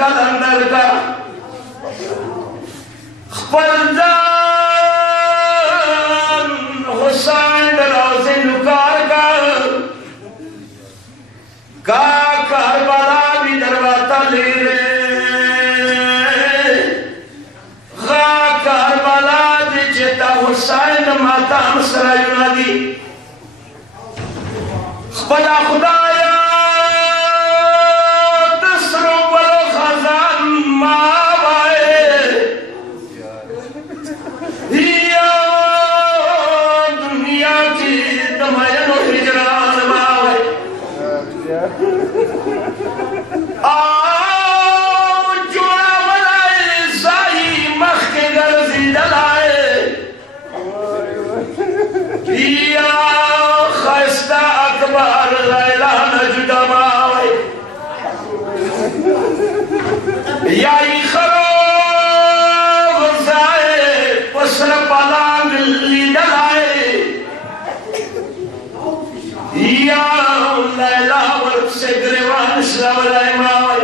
कलंदर का खपलजान हुसैन रोज़े नुकार का करबला भी दरवाता ले रे करबला दी चेता हुसैन माता मसरा युनादी खपला खुदाया दसरो बलो खजान मावाए या दुनिया की दमायन हिजरान मावाए आओ जुआ वाले साई मख के गर्जी दलाए या खस्ता अकबर लैला नजुदा मावे या खरो वजाए पसर पलांग ली दलाए या लैला वर्क से ग्रेवान श्रावलाए मावे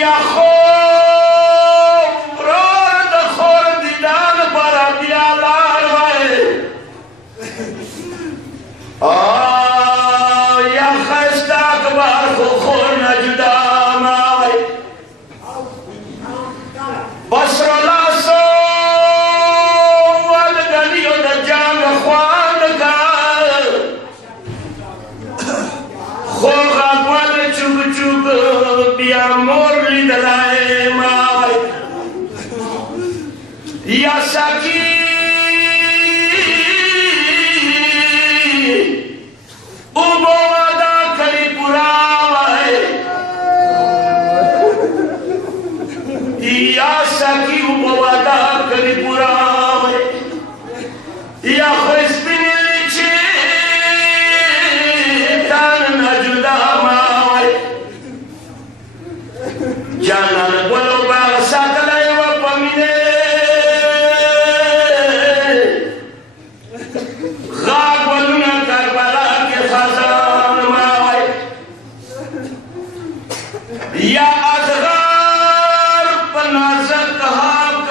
या खोर रोड खोर दीदान पर दिया लारवाए या खस्ता अकबर को खोर न जुदा मावे बसरोला सो वाल गलियों द जांग ख्वान का खोगा वाल चुग चुग बिया मोरली दलाए मावे या साकी उबोदा करी पुरावे या साकी उबोदा करी पुरावे या खुशबिन लीची तान नजुदा मावे जानल बोलो बाग साकलाए व पमिने गाग बोलूना करबला के खजान मावे या अजगार पनाजक हक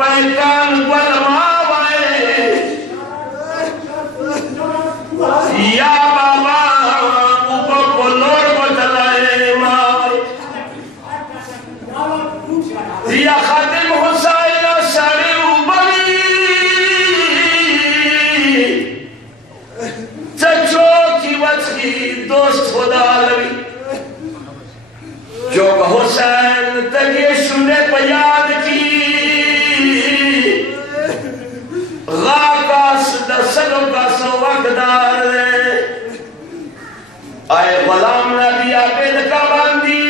पैकान बल मावे या बाबा ऊपर बोलोर बदलाए मावे या खातिम हुसैन सारे उबली चचो की वचकी दोस्त खुदा लगी जो हुसैन तगे सुने पर याद की गाकास दसलों का सवकदार आए गुलाम नबी आबेद का बांधी